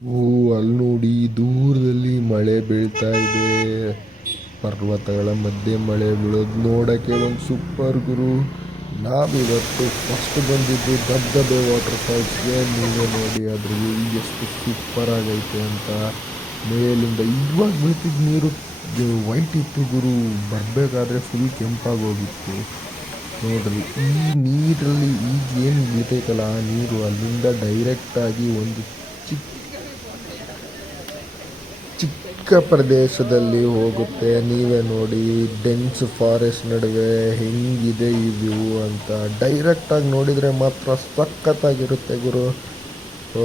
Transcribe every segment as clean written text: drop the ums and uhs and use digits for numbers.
ಓ, ಅಲ್ಲಿ ನೋಡಿ ದೂರದಲ್ಲಿ ಮಳೆ ಬೀಳ್ತಾ ಇದೆ. ಪರ್ವತಗಳ ಮಧ್ಯೆ ಮಳೆ ಬೀಳೋದು ನೋಡಕ್ಕೆ ಒಂದು ಸೂಪರ್ ಗುರು. ನಾವಿವತ್ತು ಫಸ್ಟ್ ಬಂದಿದ್ದು ದಬ್ದಬೆ ವಾಟರ್ ಫಾಲ್ಸ್ಗೆ. ನೀವೇ ನೋಡಿ ಅದ್ರ ವ್ಯೂ ಎಷ್ಟು ಸೂಪರ್ ಆಗೈತೆ ಅಂತ. ಮೇಲಿಂದ ಇವಾಗ ಬೀಳ್ತಿದ್ದ ನೀರು ವೈಟ್ ಇತ್ತು ಗುರು, ಬರಬೇಕಾದ್ರೆ ಫುಲ್ ಕೆಂಪಾಗೋಗಿತ್ತು. ನೋಡ್ರಿ ಈ ನೀರಲ್ಲಿ ಈಗ ಏನು ಬೀಳ್ತೈತಲ್ಲ ಆ ನೀರು ಅಲ್ಲಿಂದ ಡೈರೆಕ್ಟಾಗಿ ಒಂದು ಚಿಕ್ಕ ಚಿಕ್ಕ ಪ್ರದೇಶದಲ್ಲಿ ಹೋಗುತ್ತೆ. ನೀವೇ ನೋಡಿ ಡೆನ್ಸ್ ಫಾರೆಸ್ಟ್ ನಡುವೆ ಹೆಂಗಿದೆ ಈ ವ್ಯೂ ಅಂತ. ಡೈರೆಕ್ಟಾಗಿ ನೋಡಿದರೆ ಮಾತ್ರ ಸಖತ್ತಾಗಿರುತ್ತೆ ಗುರು. ಸೊ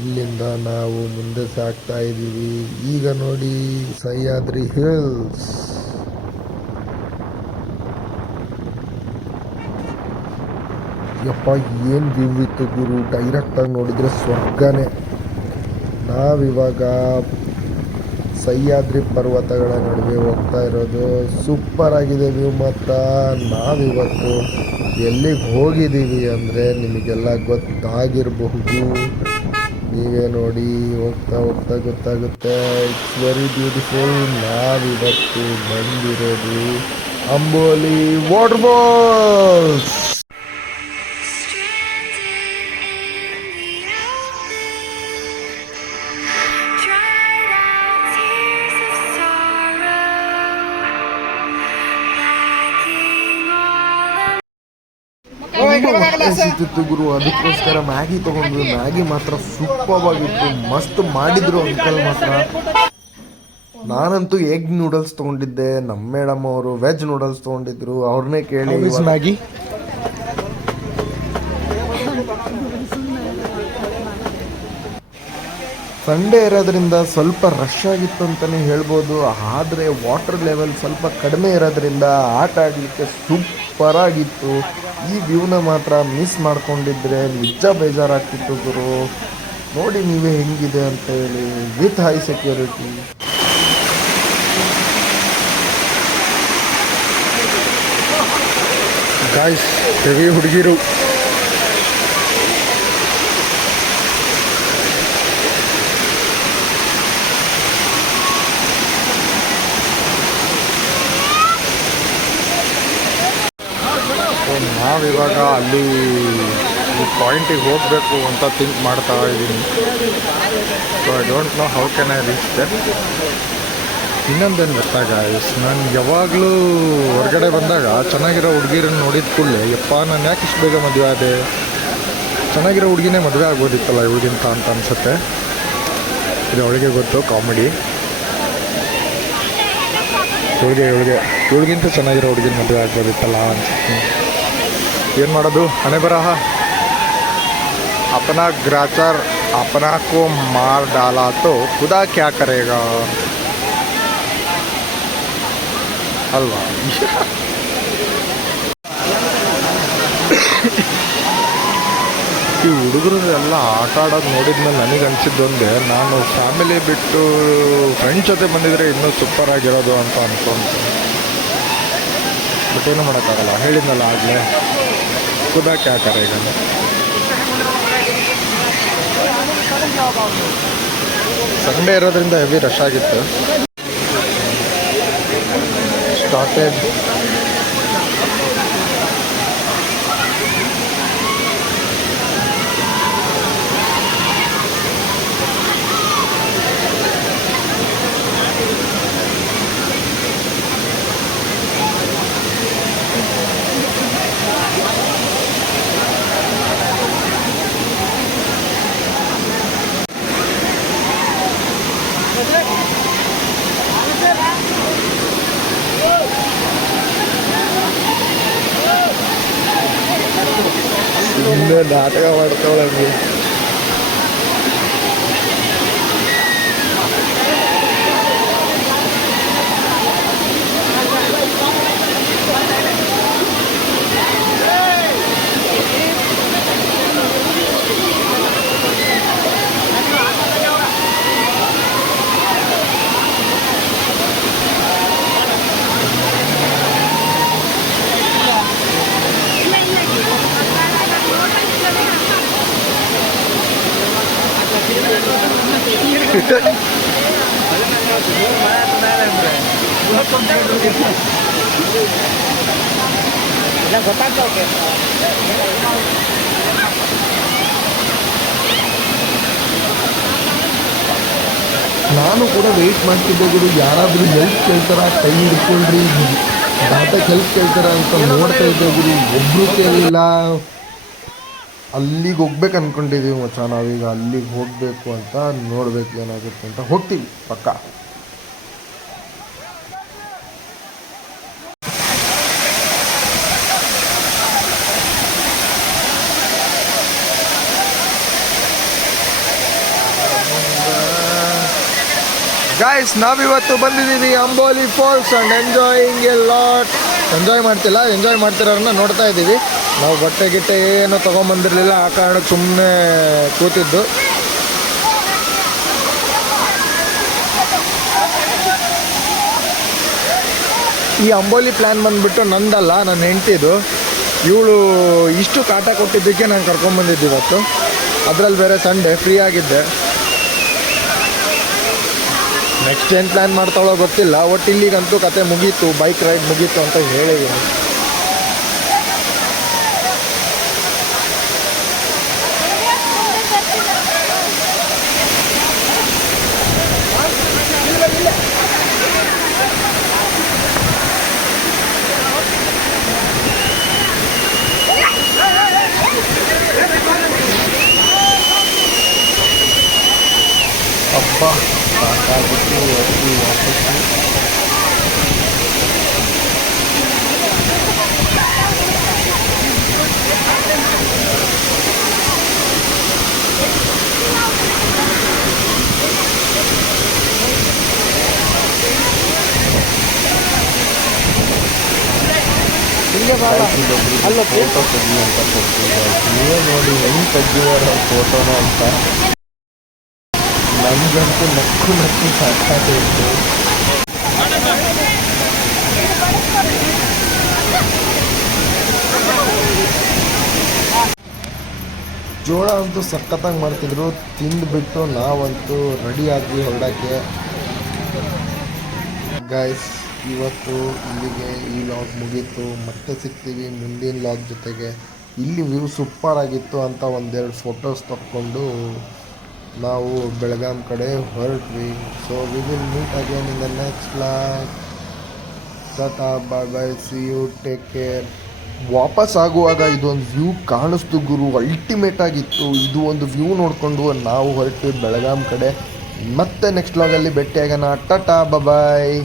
ಇಲ್ಲಿಂದ ನಾವು ಮುಂದೆ ಸಾಗ್ತಾ ಇದ್ದೀವಿ. ಈಗ ನೋಡಿ ಸಹ್ಯಾದ್ರಿ ಹಿಲ್ಸ್. ಯಪ್ಪ ಏನು ವ್ಯೂ ಇತ್ತು ಗುರು, ಡೈರೆಕ್ಟಾಗಿ ನೋಡಿದರೆ ಸ್ವರ್ಗನೇ. ನಾವಿವಾಗ ಸಹ್ಯಾದ್ರಿ ಪರ್ವತಗಳ ನಡುವೆ ಹೋಗ್ತಾ ಇರೋದು. ಸೂಪರ್ ಆಗಿದೆ ವ್ಯೂ ಮಾತ್ರ. ನಾವಿವತ್ತು ಎಲ್ಲಿಗೆ ಹೋಗಿದ್ದೀವಿ ಅಂದರೆ ನಿಮಗೆಲ್ಲ ಗೊತ್ತಾಗಿರಬಹುದು. ನೀವೇ ನೋಡಿ ಹೋಗ್ತಾ ಹೋಗ್ತಾ ಗೊತ್ತಾಗುತ್ತೆ. It's very beautiful. ನಾವಿವತ್ತು ಬಂದಿರೋದು ಅಂಬೋಲಿ ವಾಟರ್ ಫಾಲ್ಸ್. ಸಿಕ್ತಿತ್ತು ಗುರು, ಅದಕ್ಕೋಸ್ಕರ ಮ್ಯಾಗಿ ತಗೊಂಡ್ವಿ. ಮ್ಯಾಗಿ ಮಾತ್ರ ಸೂಪರ್ ಆಗಿತ್ತು, ಮಸ್ತ್ ಮಾಡಿದ್ರು ಅಂಕಲ್ ಮಾತ್ರ. ನಾನಂತೂ ಎಗ್ ನೂಡಲ್ಸ್ ತಗೊಂಡಿದ್ದೆ, ನಮ್ಮ ಮೇಡಮ್ ಅವರು ವೆಜ್ ನೂಡಲ್ಸ್ ತಗೊಂಡಿದ್ರು. ಅವ್ರನ್ನೇ ಕೇಳಿ ಮ್ಯಾಗಿ. ಸಂಡೇ ಇರೋದ್ರಿಂದ ಸ್ವಲ್ಪ ರಶ್ ಆಗಿತ್ತು ಅಂತಲೇ ಹೇಳ್ಬೋದು. ಆದರೆ ವಾಟರ್ ಲೆವೆಲ್ ಸ್ವಲ್ಪ ಕಡಿಮೆ ಇರೋದ್ರಿಂದ ಆಟ ಆಡಲಿಕ್ಕೆ ಸೂಪರ್ ಆಗಿತ್ತು. ಈ ವ್ಯೂನ ಮಾತ್ರ ಮಿಸ್ ಮಾಡ್ಕೊಂಡಿದ್ರೆ ನಿಜ ಬೇಜಾರಾಗ್ತಿತ್ತು ಗುರು. ನೋಡಿ ನೀವೇ ಹೆಂಗಿದೆ ಅಂತ ಹೇಳಿ, with high security. Guys heavy ಹುಡುಗಿರು. ನಾವಿವಾಗ ಅಲ್ಲಿ ಈ ಪಾಯಿಂಟಿಗೆ ಹೋಗಬೇಕು ಅಂತ ಥಿಂಕ್ ಮಾಡ್ತಾ ಇದ್ದೀನಿ. So I don't know how can I reach that. ಇನ್ನೊಂದೇನು ಗೊತ್ತಾ ಗಾಯ್ಸ್, ನಾನು ಯಾವಾಗಲೂ ಹೊರಗಡೆ ಬಂದಾಗ ಚೆನ್ನಾಗಿರೋ ಹುಡುಗಿರನ್ನ ನೋಡಿದ ಕೂಡಲೇ ಯಪ್ಪ ನಾನು ಯಾಕೆ ಇಷ್ಟು ಬೇಗ ಮದುವೆ ಆದೆ, ಚೆನ್ನಾಗಿರೋ ಹುಡುಗಿನೇ ಮದುವೆ ಆಗ್ಬೋದಿತ್ತಲ್ಲ ಇವಳಿಗಿಂತ ಅಂತ ಅನಿಸುತ್ತೆ. ಇದು ಅವಳಿಗೆ ಗೊತ್ತು ಕಾಮಿಡಿ. ಇವಳಿಗಿಂತ ಚೆನ್ನಾಗಿರೋ ಹುಡುಗಿನ ಮದುವೆ ಆಗ್ಬೋದಿತ್ತಲ್ಲ ಅನ್ಸುತ್ತೆ. ಏನು ಮಾಡೋದು, ಹಣೆ ಬರಹ. अपना ग्राचर अपना को मार डाला तो खुदा क्या करेगा ಅಲ್ವಾ. ಈ ಹುಡುಗರೆಲ್ಲ ಆಟ ಆಡೋದು ನೋಡಿದ್ಮೇಲೆ ನನಗೆ ಅನಿಸಿದ್ದೊಂದೇ, ನಾನು ಫ್ಯಾಮಿಲಿ ಬಿಟ್ಟು ಫ್ರೆಂಡ್ಸ್ ಜೊತೆ ಬಂದಿದ್ರೆ ಇನ್ನೂ ಸೂಪರ್ ಆಗಿರೋದು ಅಂತ ಅನ್ಕೊಂತೀನಿ. ಬಟ್ ಏನೂ ಮಾಡೋಕ್ಕಾಗಲ್ಲ, ಹೇಳಿದ್ನಲ್ಲ ಆಗಲೇ, ಖುದಾ ಕ್ಯಾ ಕರೇಗ. ಸಂಡೇ ಇರೋದ್ರಿಂದ ಹೆವಿ ರಶ್ ಆಗಿತ್ತು. ಸ್ಟಾರ್ಟೆಡ್ ನಾಟಕ ಮಾಡ್ತಾವಳಂಗೆ. ನಾನು ಕೂಡ ವೆಯ್ಟ್ ಮಾಡ್ತಿದ್ದೆ ಗುರು, ಯಾರಾದರೂ ಹೆಲ್ಪ್ ಕೇಳ್ತಾರ ಕೈ ಹಿಡ್ಕೊಳ್ರಿ, ಡಾಟಾಕ್ಕೆ ಹೆಲ್ಪ್ ಕೇಳ್ತಾರ ಅಂತ ನೋಡ್ತಾ ಇದ್ದೆ ಗುರು. ಒಬ್ಬರು ಕೇಳಿಲ್ಲ. ಅಲ್ಲಿಗೆ ಹೋಗ್ಬೇಕು ಅಂದ್ಕೊಂಡಿದ್ದೀವಿ ಮಚ್ಚ. ನಾವೀಗ ಅಲ್ಲಿಗೆ ಹೋಗಬೇಕು ಅಂತ ನೋಡ್ಬೇಕು ಏನಾಗುತ್ತೆ ಅಂತ. ಹೋಗ್ತೀವಿ ಪಕ್ಕ. ಗಾಯ್ಸ್, ನಾವಿವತ್ತು ಬಂದಿದ್ದೀವಿ Amboli falls and enjoying a lot. Enjoy ಮಾಡ್ತಿರೋರನ್ನ ನೋಡ್ತಾ ಇದ್ದೀವಿ. ನಾವು ಬಟ್ಟೆ ಗಿಟ್ಟೆ ಏನು ತೊಗೊಂಬಂದಿರಲಿಲ್ಲ, ಆ ಕಾರಣಕ್ಕೆ ಸುಮ್ಮನೆ ಕೂತಿದ್ದು. ಈ ಅಂಬೋಲಿ ಪ್ಲ್ಯಾನ್ ಬಂದುಬಿಟ್ಟು ನಂದಲ್ಲ, ನನ್ನ ಹೆಂಡ್ತಿದು. ಇವಳು ಇಷ್ಟು ಕಾಟ ಕೊಟ್ಟಿದ್ದಕ್ಕೆ ನಾನು ಕರ್ಕೊಂಬಂದಿದ್ದು ಇವತ್ತು. ಅದರಲ್ಲಿ ಬೇರೆ ಸಂಡೇ ಫ್ರೀ ಆಗಿದ್ದೆ. ನೆಕ್ಸ್ಟ್ ಏನು ಪ್ಲ್ಯಾನ್ ಮಾಡ್ತಾಳೋ ಗೊತ್ತಿಲ್ಲ. ಒಟ್ಟು ಇಲ್ಲಿಗಂತೂ ಕತೆ ಮುಗೀತು, ಬೈಕ್ ರೈಡ್ ಮುಗೀತು ಅಂತ ಹೇಳಿದ್ದೀನಿ. ಅಪ್ಪ ಸಾಕಾಗಿತ್ತು ಇವತ್ತು ವಾಪಸ್ಸು. ಅಲ್ಲ ಫೋಟೋ ತೆಗಿ ಅಂತ ಕೊಡ್ತಿದ್ದಾರೆ. ನೀವೇ ನೋಡಿ ಹೆಂಗೆ ತೆಗಿದಾರ ಫೋಟೋನ ಅಂತ. ನನಗಂತೂ ನಕ್ಕು ಸಾಕಾಗಿತ್ತು. ಜೋಳ ಅಂತೂ ಸಖತ್ತಾಗಿ ಮಾಡ್ತಿದ್ರು. ತಿಂದುಬಿಟ್ಟು ನಾವಂತೂ ರೆಡಿ ಆದ್ವಿ ಹೊರಡೋಕ್ಕೆ. ಗೈಸ್, ಇವತ್ತು ಇಲ್ಲಿಗೆ ಈ ಲಾಗ್ ಮುಗೀತು. ಮತ್ತೆ ಸಿಗ್ತೀವಿ ಮುಂದಿನ ಲಾಗ್ ಜೊತೆಗೆ. ಇಲ್ಲಿ ವ್ಯೂ ಸೂಪರ್ ಆಗಿತ್ತು ಅಂತ ಒಂದೆರಡು ಫೋಟೋಸ್ ತಕ್ಕೊಂಡು ನಾವು ಬೆಳಗಾಂ ಕಡೆ ಹೊರಟ್ವಿ. So we will meet again in the next vlog. Tata, bye bye, see you, take care. ವಾಪಸ್ ಆಗುವಾಗ ಇದೊಂದು ವ್ಯೂ ಕಾಣಿಸ್ತು ಗುರು, ಅಲ್ಟಿಮೇಟ್ ಆಗಿತ್ತು. ಇದು ಒಂದು ವ್ಯೂ ನೋಡಿಕೊಂಡು ನಾವು ಹೊರಟ್ವಿ ಬೆಳಗಾಂ ಕಡೆ. ಮತ್ತೆ ನೆಕ್ಸ್ಟ್ ಲಾಗಲ್ಲಿ ಭೇಟಿಯಾಗೋಣ. ಟಾಟಾ, ಬಾಯ್.